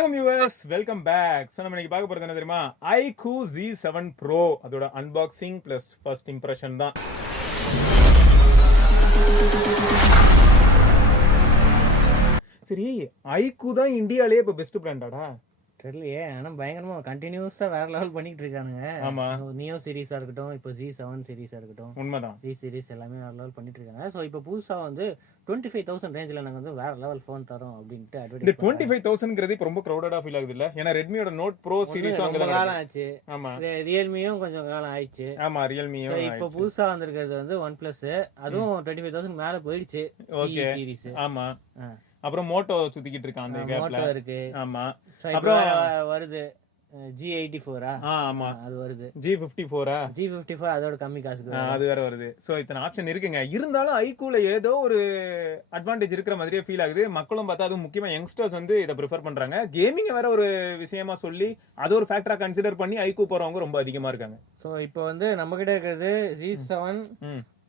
வணக்கம் viewers, welcome back. So நம்ம இன்னைக்கு பார்க்க போகிறது என்ன தெரியுமா? iQOO Z7 Pro அதோட அன்பாக்சிங் ப்ளஸ் ஃபர்ஸ்ட் இம்ப்ரெஷன் தான். சரி, iQOO தான் இந்தியாவிலேயே இப்போ பெஸ்ட் பிராண்டாடா? தெரியலையே, ஆனால் பயங்கரமாக கண்டினியூஸாக வேற லெவல் பண்ணிட்டு இருக்கானுங்க. ஆமா, நியோ சீரீஸாக இருக்கட்டும், இப்போ Z7 சீரீஸாக இருக்கட்டும், உண்மைதான். Z சீரீஸ் எல்லாமே வேற லெவல் பண்ணிட்டு இருக்காங்க. ஸோ இப்போ புதுசாக வந்து 25,000 ரேஞ்சில் நாங்கள் வந்து வேற லெவல் ஃபோன் தரோம் அப்படின்ட்டு இந்த அட்வர்டைஸ் 25,000ங்கிறது இப்போ ரொம்ப க்ரௌடடாக ஃபீல் ஆகுது இல்ல? ஏன்னா ரெட்மியோட நோட் ப்ரோ சீரிஸும் அங்கே தான் காலம் ஆச்சு. ஆமா, ரியல்மியும் கொஞ்சம் காலம் ஆயிடுச்சு. ஆமா, ரியல்மியும் இப்போ புதுசாக வந்திருக்கிறது வந்து ஒன் பிளஸ், அதுவும் 25,000 மேலே போயிடுச்சு. Okay series. ஆமா, அப்புறம் மோட்டோ சுத்திக்கிட்டு இருக்கான் அந்த கேப்ல. மோட்டோ இருக்கு. ஆமா, அப்புறம் வருது G84. ஆமா, அது வருது. G54 G54 அதோட கம்மி காசுக்கு அது வேற வருது. சோ இத்தனை ஆப்ஷன் இருக்குங்க. இருந்தாலும் iQOOல ஏதோ ஒரு அட்வான்டேஜ் இருக்கிற மாதிரியே ஃபீல் ஆகுது. மக்களும் பார்த்தா அதுவும் முக்கியமா யங்ஸ்டர்ஸ் வந்து இதை ப்ரிஃபர் பண்றாங்க. கேமிங் வேற ஒரு விஷயமா சொல்லி அது ஒரு ஃபேக்டரா கன்சிடர் பண்ணி iQOO போறவங்க ரொம்ப அதிகமா இருக்காங்க. ஸோ இப்போ வந்து நம்ம கிட்ட இருக்கிறது Z7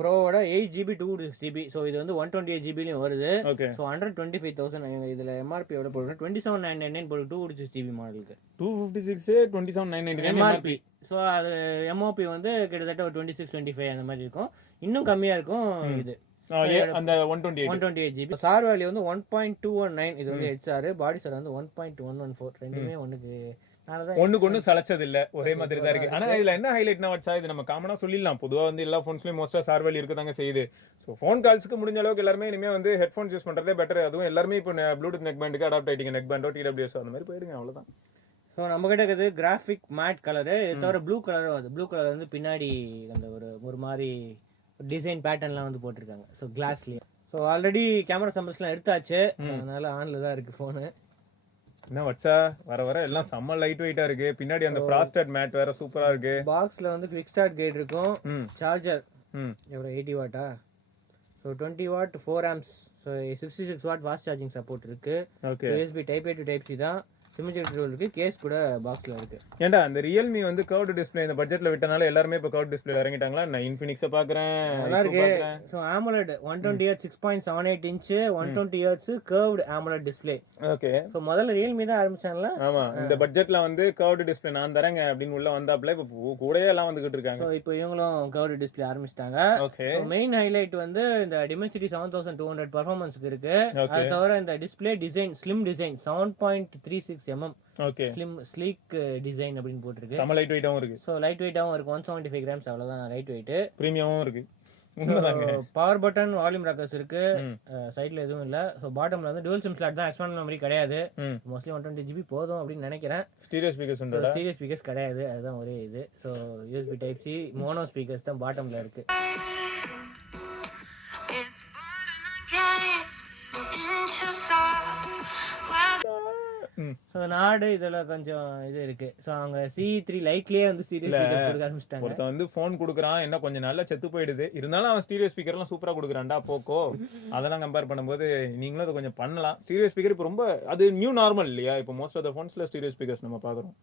ப்ரோவோட 8GB 2GB. ஸோ இது வந்து 128GB வருது. ஓகே. ஸோ 125,000 இதுல MRP எவ்வளோ போடுறது? 27,999 போட்டு 256GB மாடலுக்கு 256 27,999 MRP. ஸோ அது MOP வந்து கிட்டத்தட்ட ஒரு 26-25 அந்த மாதிரி இருக்கும். இன்னும் கம்மியா இருக்கும் இது. அந்த 128GB. சார் வேல்யூ வந்து 1.219. இது வந்து HR. பாடி சார் வந்து 1.114. ரெண்டுமே ஒண்ணுக்கு ஒண்ணு சளைச்சது இல்ல, ஒரே மாதிரி தான் இருக்கு. ஆனா இதுல என்ன ஹைலைட்னா வச்சா, இது நம்ம காமனா சொல்லிடலாம். பொதுவா வந்து எல்லா போன்ஸ்லயும் மோஸ்டா சார்வெல் இருக்கதாங்க செய்யுது. ஸோ ஃபோன் கால்ஸ்க்கு முடிஞ்ச அளவுக்கு எல்லாருமே இனிமே வந்து ஹெட்ஃபோன்ஸ் யூஸ் பண்றதே பெட்டர். அதுவும் எல்லாருமே இப்போ ப்ளூடூத் நெக் பேண்டுக்கு அடாப்ட் ஆயிட்டீங்க. நெக் பேண்டோ TWS அந்த மாதிரி போயிடுங்க, அவ்வளவுதான். ஸோ நம்ம கிட்ட இருக்குது கிராஃபிக் மேட் கலரு. இது தவிர ப்ளூ கலரும் வருது. ப்ளூ கலர் வந்து பின்னாடி அந்த ஒரு மாதிரி டிசைன் பேட்டர்ன்லாம் வந்து போட்டிருக்காங்க. ஸோ கிளாஸ்லயே. ஸோ ஆல்ரெடி கேமரா சம்பல்ஸ்லாம் எடுத்தாச்சு. அதனால ஆன்ல தான் இருக்கு ஃபோனு. என்ன வச்சா வர வர எல்லாம் செம்ம லைட் வெயிட்டா இருக்கு. பின்னாடி அந்த ஃப்ராஸ்டட் மேட் வேற சூப்பரா இருக்கு. பாக்ஸ்ல வந்து குவிக் ஸ்டார்ட் கைட் இருக்கும். சார்ஜர் எவ்வளவு 80 வாட்டா? So 20 watt 4 amps. So 66 watt fast charging support இருக்கு. USB type A to type C தான். சிமிஜெக்ட் ரோல் இருக்கு. கேஸ் கூட பாக்ஸ்ல இருக்கு. ஏண்டா அந்த ரியல்மி வந்து கர்வ்டு டிஸ்ப்ளே இந்த பட்ஜெட்ல விட்டனால எல்லாரும் இப்ப கர்வ்டு டிஸ்ப்ளேல இறங்கிட்டாங்களா? நான் இன்ஃபினிக்ஸ பாக்குறேன். நல்லா இருக்கு. So AMOLED 120Hz 6.78 inch 120Hz curved AMOLED display. Okay. So முதல்ல ரியல்மி தான் ஆரம்பிச்சாங்களா? ஆமா, இந்த பட்ஜெட்ல வந்து கர்வ்டு டிஸ்ப்ளே நான் தரேங்க அப்படின்னு உள்ள வந்தாப்ல இப்ப கூடவே எல்லாம் வந்துகிட்டு இருக்காங்க. சோ இப்போ இவங்களும் கர்வ்டு டிஸ்ப்ளே ஆரம்பிச்சிட்டாங்க. ஓகே. சோ மெயின் ஹைலைட் வந்து இந்த Dimenity 7200 பெர்ஃபார்மன்ஸ்க்கு இருக்கு. அது தவிர இந்த display design slim design 7.36 mm. Okay. Slim sleek design அப்படின்னு போட்டுருக்கு. சம லைட் வெயிட்டாவும் இருக்கு. சோ லைட் வெயிட்டாவும் இருக்கு. 175 கிராம்ஸ் அவ்வளவுதான் லைட் வெயிட். பிரீமியமும் இருக்கு. பவர் பட்டன், வால்யூம் ராக்கர்ஸ் இருக்கு. சைடுல எதுவும் இல்ல. சோ பாட்டம்ல வந்து டுவல் சிம் ஸ்லாட் தான். எக்ஸ்டர்னல் மெமரி கிடையாது. மோஸ்ட்லி 120GB போதும் அப்படின்னு நினைக்கிறேன். ஸ்டீரியோ ஸ்பீக்கர்ஸ் உண்டா? ஸ்டீரியோ ஸ்பீக்கர்ஸ் கிடையாது, அதுதான் ஒரே இது. So USB type C mono speakers தான் பாட்டம்ல இருக்கு. சோ நாடு இதுல கொஞ்சம் இது இருக்கு. சோ அவங்க C3 லைட்லயே வந்து சீரியஸ் ஸ்பீக்கர்ஸ் கொடுக்க ஆரம்பிச்சிட்டாங்க. ஒருத்த வந்து ஃபோன் குடுக்குறான், என்ன கொஞ்சம் நல்லா செத்து போயிடுது. இருந்தாலும் அவன் ஸ்டீரியோ ஸ்பீக்கர் எல்லாம் சூப்பரா குடுக்குறான்டா போக்கோ. அதெல்லாம் கம்பேர் பண்ணும்போது நீங்களும் அதை கொஞ்சம் பண்ணலாம். ஸ்டீரியோ ஸ்பீக்கர் இப்போ ரொம்ப அது நியூ நார்மல் இல்லையா? இப்போ மோஸ்ட் ஆஃப் த ஃபோன்ஸ்ல ஸ்டீரியோ ஸ்பீக்கர்ஸ் நம்ம பாக்குறோம்.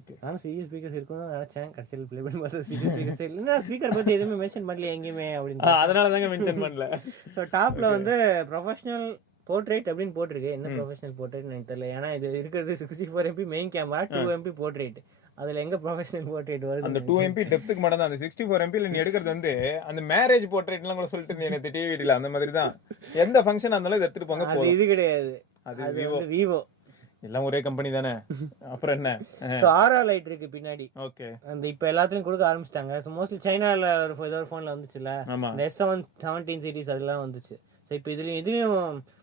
ஓகே. நான் சீரியஸ் ஸ்பீக்கர்ஸ் இருக்குன்னு நினைச்சேன். கடைசியில் ப்ளே பண்ணி பார்த்தா சீரியஸ் ஸ்பீக்கர்ஸ் இல்ல. ஸ்பீக்கர் பத்தி எதுவுமே மென்ஷன் பண்ணல எங்கேயுமே அப்படின்னு. அதனால தாங்க மென்ஷன் பண்ணல. ஸோ டாப்ல வந்து ப்ரொஃபஷனல் போர்ட்ரேட் அப்படின்னு போட்டிருக்கு. என்ன ப்ரொஃபஷனல் போர்ட்ரேட் எனக்கு தெரியல. ஏன்னா இது இருக்கிறது 64 MP main camera, 2 MP portrait. அதுல எங்க ப்ரொஃபஷனல் போர்ட்ரேட் வருது? அந்த 2 MP டெப்த்துக்கு மட்டும் தான். அந்த 64 MP ல நீ எடுக்கிறது வந்து அந்த மேரேஜ் போர்ட்ரேட்லாம் கூட சொல்லிட்டு இருந்தீங்க நேத்து டிவில. அந்த மாதிரி தான் எந்த ஃபங்க்ஷன் இருந்தாலும் இதை எடுத்துட்டு போங்க. அது இது கிடையாது, அது விவோ. எல்லாம் ஒரே கம்பெனி தானே, அப்புறம் என்ன? சோ ஆரா லைட் இருக்கு பின்னாடி. ஓகே. அந்த இப்ப எல்லாத்துலயும் கொடுக்க ஆரம்பிச்சிட்டாங்க. சோ மோஸ்ட்லி சைனால ஒரு ஃபோன்ல வந்துச்சுல, இந்த S7 17 சீரிஸ் அதெல்லாம் வந்துச்சு. சோ இப்போ இதுலயும்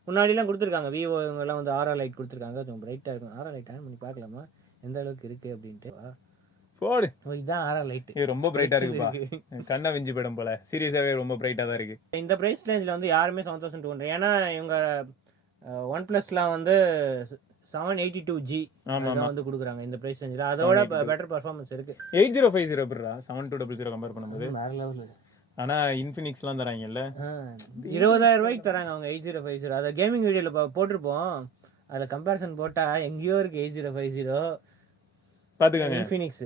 முன்னாடி எல்லாம் கொடுத்துருக்காங்க. விவோ இவங்க எல்லாம் வந்து ஆரா லைட் கொடுத்துருக்காங்க. கொஞ்சம் பிரைட்டா இருக்கும். ஆரா லைட் ஆன் பண்ணி பார்க்கலாமா எந்த அளவுக்கு இருக்கு அப்படின்ட்டு? போடு. இதுதான் ஆரா லைட். இது ரொம்ப பிரைட்டா இருக்குப்பா. கண்ணா விஞ்சி போய்டும் போல. சீரியஸாவே ரொம்ப பிரைட்டா தான் இருக்கு. இந்த பிரைஸ் ரேஞ்ச்ல வந்து யாருமே 7200. ஏன்னா இவங்க ஒன் பிளஸ்லாம் வந்து 782G வந்து கொடுக்குறாங்க இந்த பிரைஸ் ரேஞ்சில். அதோட பெட்டர் பெர்ஃபார்மன்ஸ் இருக்கு. 8050 ப்ரா 7200 கம்பேர் பண்ணும்போது வேற லெவல். ஆனா இன்ஃபினிக்ஸ்லாம் தராங்கல்ல, 20,000 ரூபாய்க்கு தராங்க அவங்க 8050. அதை கேமிங் வீடியோல போட்டிருப்போம். அதுல கம்பேரிசன் போட்டா எங்கேயோ இருக்கு 8050 பாத்துக்கோங்க. இன்ஃபினிக்ஸ்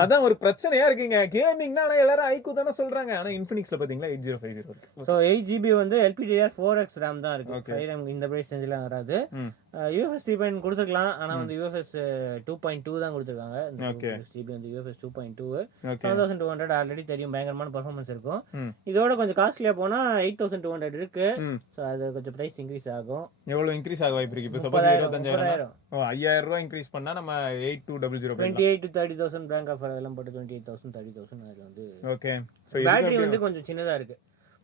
அதான் ஒரு பிரச்சனையா இருக்குங்க. கேமிங்னா எல்லாரும் iQOO தானே சொல்றாங்க. ஆனா இன்ஃபினிக்ஸ்ல பாத்தீங்களா 8050 இருக்கு. சோ 8GB வந்து LPDDR4X RAM தான் இருக்கு. 5 RAM இந்த பிரைஸ் ரேஞ்சில வராது. யூஎஃப்எஸ் 3.0 கொடுத்துருக்கலாம். ஆனால் வந்து யூஎஃப்எஸ் 2.2 தான் கொடுத்துருக்காங்க. ஜிபி வந்து யூஎஃப்எஸ் 2.2 7200 ஆல்ரெடி தெரியும், பயங்கரமான பர்ஃபார்மன்ஸ் இருக்கும். இதோட கொஞ்சம் காஸ்ட்லியாக போனால் 8200 இருக்கு. ஸோ அது கொஞ்சம் ப்ரைஸ் இன்க்ரீஸ் ஆகும். எவ்வளோ இன்க்ரீஸ் ஆக வாய்ப்பு இருக்கு? இப்போ சப்போஸ் 25,000 5000 ரூபா இன்க்ரீஸ் பண்ணா நம்ம 8200 28 to 30,000 பேங்க் ஆஃபர் எல்லாம் போட்டு 28,000 30,000 அது வந்து. ஓகே. பேட்டரி வந்து கொஞ்சம் சின்னதா இருக்கு.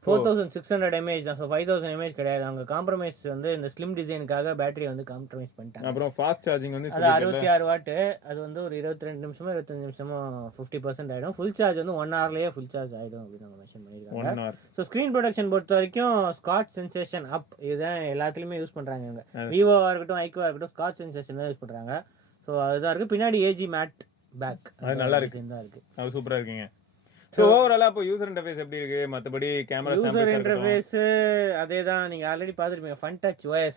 4600 mAh தான். ஸோ 5000 mAh கிடையாது. அவங்க காம்ப்ரமைஸ் வந்து இந்த ஸ்லிம் டிசைனுக்காக பேட்டரி வந்து காம்ப்ரமைஸ் பண்ணிட்டாங்க. அப்புறம் ஃபாஸ்ட் சார்ஜிங் வந்து அது 66 வாட். அது வந்து ஒரு 22 நிமிஷமோ 25 நிமிஷமோ 50% ஆயிடும். ஃபுல் சார்ஜ் வந்து 1 ஹவர்லயே ஃபுல் சார்ஜ் ஆயிடும் அப்படின்னு அவங்க மென்ஷன் பண்ணிருக்காங்க. ஸோ ஸ்கிரீன் ப்ரொடக்ஷன் பொறுத்த வரைக்கும் ஸ்காட்ச் சென்சேஷன் அப் இதுதான் எல்லாத்துலயுமே யூஸ் பண்றாங்க. இவங்க விவோவா இருக்கட்டும் iQOO இருக்கட்டும் ஸ்காட்ச் சென்சேஷன் தான் யூஸ் பண்றாங்க. ஸோ அதுதான் இருக்கு. பின்னாடி ஏஜி மேட் பேக் அது நல்லா இருக்கு. அது சூப்பரா இருக்குங்க. சோ ஓவராலா இப்போ யூசர் இன்டர்ஃபேஸ் எப்படி இருக்கு? மத்தபடி கேமரா யூசர் இன்டர்ஃபேஸ் அதேதான், நீங்க ஆல்ரெடி பாத்துருப்பீங்க. ஃபன் டச் OS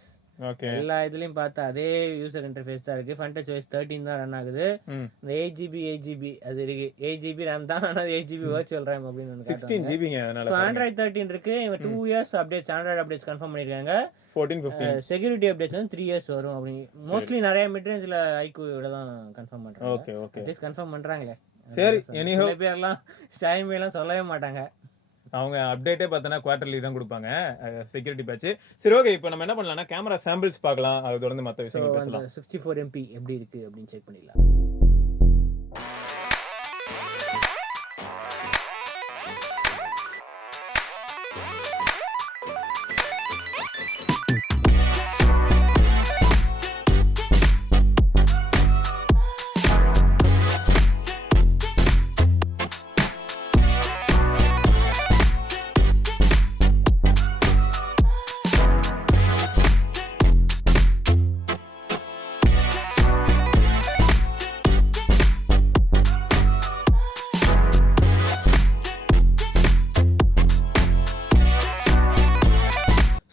ஓகே எல்லா இதுலயும் பார்த்தா அதே யூசர் இன்டர்ஃபேஸ் தான் இருக்கு. ஃபன் டச் OS 13 தான் ரன் ஆகுது. இந்த 8GB அது இருக்கு. 8GB RAM தான், ஆனா 8GB வர்ச்சுவல் RAM அப்படின்னு ஒன்னு 16GB அதனால. சோ Android 13 இருக்கு. இவங்க 2 years updates Android updates confirm பண்ணிருக்காங்க. 14 15 செக்யூரிட்டி அப்டேட்ஸ் வந்து 3 இயர்ஸ் வரும் அப்படி. மோஸ்ட்லி நிறைய மிட் ரேஞ்ச்ல iQOO விட தான் கன்ஃபார்ம் பண்றாங்க. ஓகே ஓகே அட்லீஸ்ட் கன்ஃபார்ம் பண்றாங்களே. சரி, எனிஹோ சில பேர்லாம் Xiaomi எல்லாம் சொல்லவே மாட்டாங்க. அவங்க அப்டேட்டே பார்த்தனா குவார்ட்டர்லி தான் கொடுப்பாங்க செக்யூரிட்டி பேட்ச். சரி ஓகே, இப்போ நம்ம என்ன பண்ணலாம்னா கேமரா சாம்பிள்ஸ் பார்க்கலாம். அது தொடர்ந்து மற்ற விஷயங்கள் பேசலாம். 64MP எப்படி இருக்கு அப்படின்னு செக் பண்ணிடலாம்.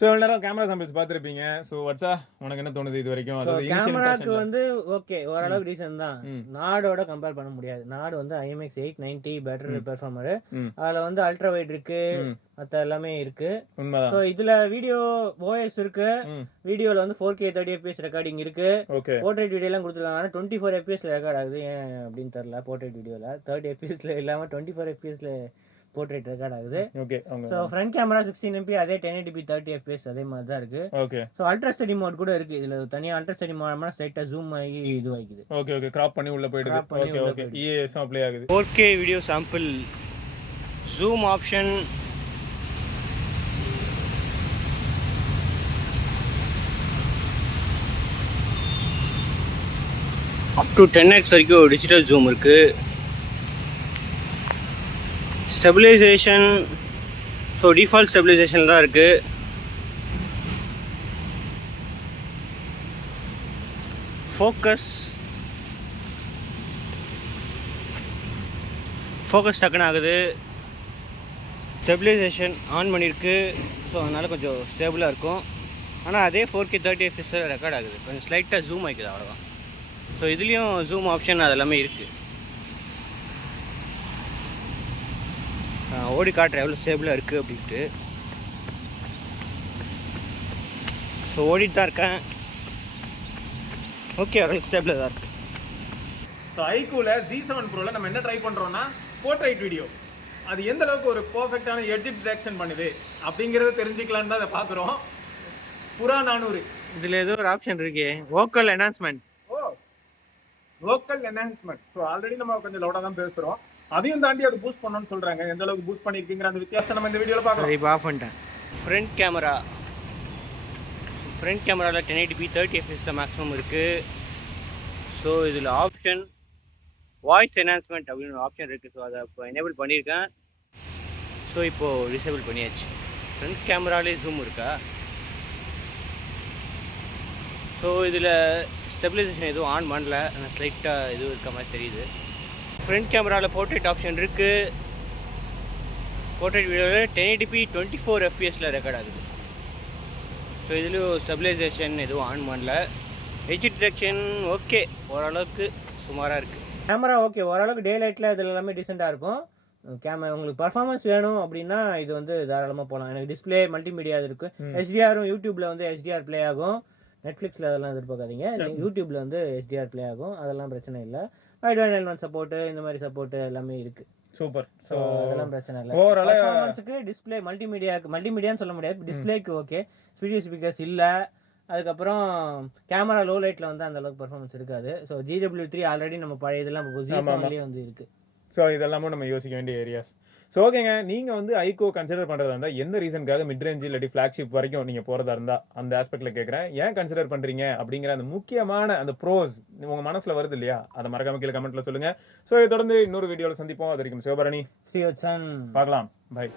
சோ இவ்வளவு நேரம் கேமரா சாம்பிள்ஸ் பார்த்திருப்பீங்க. சோ வாட்ஸா உனக்கு என்ன தோணுது இது வரைக்கும்? அதாவது கேமராக்கு வந்து ஓகே ஓரளவுக்கு டீசன்ட் தான். நாடோட கம்பேர் பண்ண முடியாது. நாடு வந்து IMX 890 பேட்டரி பெர்ஃபார்மர். அதுல வந்து அல்ட்ரா வைட் இருக்கு, மத்த எல்லாமே இருக்கு. உண்மைதான். சோ இதுல வீடியோ OS இருக்கு. வீடியோல வந்து 4K 30 FPS ரெக்கார்டிங் இருக்கு. போர்ட்ரேட் வீடியோ எல்லாம் கொடுத்துருக்காங்க. ஆனா 24 FPS ல ரெக்கார்ட் ஆகுது. ஏன் அப்படின்னு தெரியல. போர்ட்ரேட் வீடியோல 30 FPS ல இல்லாம 24 FPS ல போர்ட்ரேட் ரெக்கார்ட் ஆகுது. Okay. So front camera 16MP அதே 1080p 30 fps அதே மாதிரி தான் இருக்கு. Okay. So ultra steady mode கூட இருக்கு. இதுல தனியா அல்ட்ரா ஸ்டடி மோட்னா ஸ்ட்ரைட்டா ஜூம் ஆகி இது ஆகிக்குது. ஓகே ஓகே, கிராப் பண்ணி உள்ள போயிடுது. ஓகே ஓகே, EAS அப்ளை ஆகுது. 4K video sample zoom option up to 10x வரைக்கும் டிஜிட்டல் ஜூம் இருக்கு. ஸ்டெபிலைசேஷன் ஸோ டிஃபால்ட் ஸ்டெபிலைசேஷன் தான் இருக்கு. ஃபோக்கஸ் டக்குன்னு ஆகுது. ஸ்டெபிலைசேஷன் ஆன் பண்ணியிருக்கு. ஸோ அதனால் கொஞ்சம் ஸ்டேபிளாக இருக்கும். ஆனால் அதே 4K 30 fps ரெக்கார்ட் ஆகுது. கொஞ்சம் ஸ்லைட்டாக ஜூம் ஆகிக்குது, அவ்வளோதான். ஸோ இதுலேயும் ஜூம் ஆப்ஷன் அதெல்லாமே இருக்குது. ஓடி காட்டுற எவ்வளோ ஸ்டேபிளாக இருக்குது அப்படின்ட்டு. ஸோ ஓடிட்டு தான் இருக்கேன். ஓகே, அவ்வளோ ஸ்டேபிளாக தான் இருக்குது. ஸோ iQOOல Z7 Proல நம்ம என்ன ட்ரை பண்ணுறோம்னா போர்ட்ரைட் வீடியோ. அது எந்த அளவுக்கு ஒரு பர்ஃபெக்டான எட்ஜ் டிடெக்ஷன் பண்ணுது அப்படிங்கிறத தெரிஞ்சுக்கலான்னு தான் அதை பார்க்குறோம். புறா 400 இதில் ஏதோ ஒரு ஆப்ஷன் இருக்கு, vocal enhancement. Vocal enhancement. So already நம்ம கொஞ்சம் லவுடாக தான் பேசுகிறோம். அதையும் தாண்டி அது பூஸ்ட் பண்ணணும்னு சொல்றாங்க. எந்த அளவுக்கு பூஸ்ட் பண்ணிருக்கீங்கிற அந்த வித்தியாசத்தை நம்ம இந்த வீடியோல பார்க்கலாம். இப்போ ஆஃப் பண்ணிட்டேன். ஃப்ரண்ட் கேமராவில் 1080p 30 fps தான் மேக்ஸிமம் இருக்கு. ஸோ இதில் ஆப்ஷன் வாய்ஸ் என்ஹான்ஸ்மெண்ட் அப்படின்னு ஒரு ஆப்ஷன் இருக்குது. ஸோ அதை இப்போ எனேபிள் பண்ணியிருக்கேன். ஸோ இப்போது டிசேபிள் பண்ணியாச்சு. ஃப்ரண்ட் கேமராலே ஜூம் இருக்கா? ஸோ இதில் ஸ்டெபிலைசேஷன் எதுவும் ஆன் பண்ணல, ஆனால் ஸ்லைட்டாக இதுவும் இருக்க மாதிரி தெரியுது. ஃப்ரண்ட் கேமராவில் போர்ட்ரேட் ஆப்ஷன் இருக்குது. போர்ட்ரேட் வீடியோவில் 1080p 24 fps ரெக்கார்ட் ஆகுது. ஸோ இதுலேயும் ஸ்டெபிலைசேஷன் எதுவும் ஆன் பண்ணல. எட்ஜ் டிடெக்ஷன் ஓகே, ஓரளவுக்கு சுமாராக இருக்குது. கேமரா ஓகே, ஓரளவுக்கு டே லைட்டில் இதில் எல்லாமே டீசெண்டாக இருக்கும். கேமரா உங்களுக்கு பர்ஃபார்மன்ஸ் வேணும் அப்படின்னா இது வந்து தாராளமாக போகலாம். எனக்கு டிஸ்பிளே மல்டிமீடியா இருக்குது. HDR யூடியூப்பில் வந்து HDR ப்ளே ஆகும். நெட்ஃபிளிக்ஸ்ல அதெல்லாம் எதிர்பார்க்காதீங்க. யூடியூப்ல வந்து HDR ப்ளே ஆகும், அதெல்லாம் பிரச்சனை இல்லை. வைட் சப்போர்ட் இந்த மாதிரி சப்போர்ட் எல்லாமே இருக்கு. சூப்பர். ஸோ அதெல்லாம் பிரச்சனை இல்லை. ஓவரால் பர்ஃபார்மன்ஸுக்கு டிஸ்பிளே மல்டிமீடியான்னு சொல்ல முடியாது, டிஸ்பிளேக்கு ஓகே. ஸ்பீடியோ ஸ்பீக்கர்ஸ் இல்லை. அதுக்கப்புறம் கேமரா லோ லைட்ல வந்து அந்த அளவுக்கு பர்ஃபார்மன்ஸ் இருக்காது. ஸோ GW3 ஆல்ரெடி நம்ம பழைய இதெல்லாம் Z7லயே வந்து இருக்கு. ஸோ இதெல்லாமும் நம்ம யோசிக்க வேண்டிய ஏரியாஸ். ஸோ ஓகேங்க, நீங்கள் வந்து iQOO கன்சிடர் பண்ணுறதா இருந்தால் எந்த ரீசனுக்காக மிட் ரேஞ்ச் இல்லாட்டி ஃப்ளாக்ஷிப் வரைக்கும் நீங்கள் போகிறதா இருந்தால் அந்த ஆஸ்பெக்டில் கேட்குறேன். ஏன் கன்சிடர் பண்ணுறீங்க அப்படிங்கிற அந்த முக்கியமான அந்த ப்ரோஸ் உங்கள் மனசில் வருது இல்லையா, அதை மறக்காம கீழே கமெண்ட்டில் சொல்லுங்கள். ஸோ இதை தொடர்ந்து இன்னொரு வீடியோவில் சந்திப்போம். அது வரைக்கும் சிவபரணி ஸ்ரீவத்சன் பார்க்கலாம். பை.